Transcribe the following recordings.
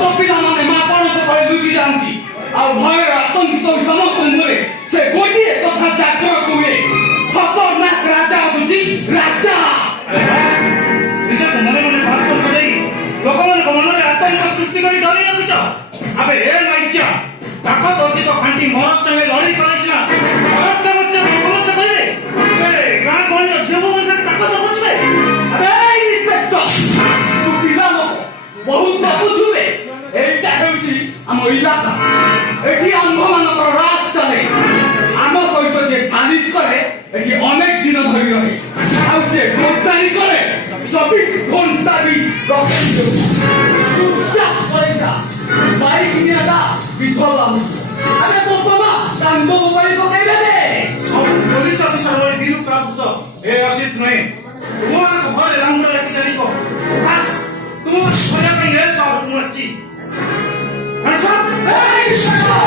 समस्त पिलामाने मापणको भय लुचि जान्ति आ भयर आतंकित समस्त मुरे से गोटिए कथा जाग्रत हुए खतरनाक राजा अछुति राजा निज मने मने भाषा सदै लोकमान मनरे आतंक सृष्टि करी डरी रखिछ अबे हे माइचा ताकत अछि तो खांटी मोर संगे लड़ी करेछ ना भारत के बच्चा समस्त करे ए गां गली झेबो बसे ताकत बचबे अरे इंस्पेक्टर तू पिला लोक बहुत बुझुबे एटा हेउची हम इलाका एठी आंभमानकर राज चले आम सहित जे सालिश करे एठी अनेक दिन धरि रहे आउ जे गोटारी करे 24 घंटा भी रखी दो चुपचाप पड़ेगा बाइक नियादा विधवा अरे बाबा कांदो मोबाइल पकाई दे सब पुलिस अफिसर होई दिलु काबुस ए असित नहीं तुम्हारे घरे रामगढ़ की चली को बस तुम खोया पे ये सब मस्ती हंसा ए इसको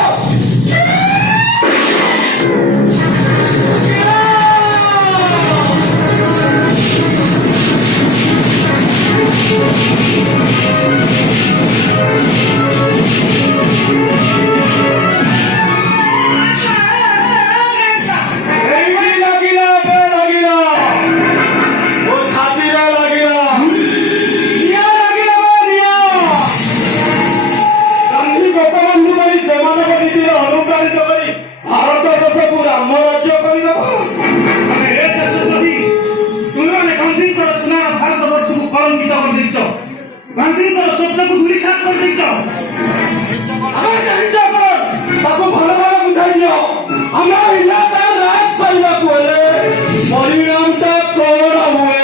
गांधी को स्वप्न को दूरी साथ कर देइछो हमें नहीं कर ताको भलो भलो बुझाई दियो हमरा इलाका राज सैला कोले परिणाम ता कोन हुए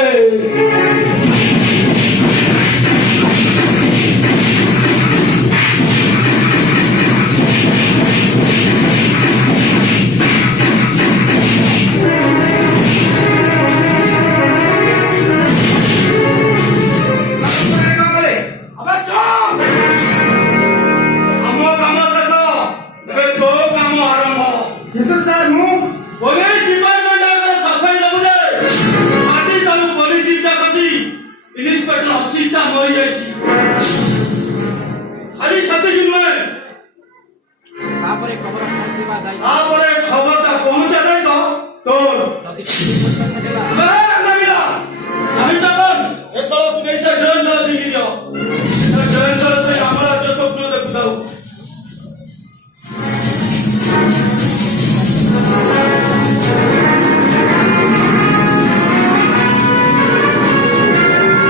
इंस्पेक्टर सीता मरी जाइछि खाली सत्य दिन में तापरे खबर पहुंचेबा दाई तापरे खबरटा पहुंचे नै तो तोर अरे नबिला हामी जबन यसो पुलिस ड्रोन दियो